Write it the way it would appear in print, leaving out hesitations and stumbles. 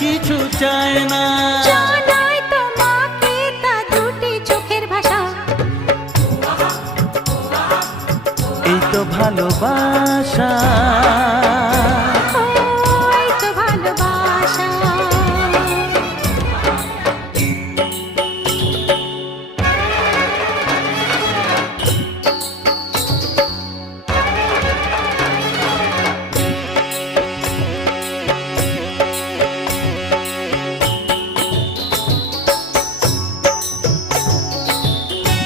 কিছু চায় না। জানাই তোমাকে তা দুটি চোখের ভাষা। এই তো ভালোবাসা।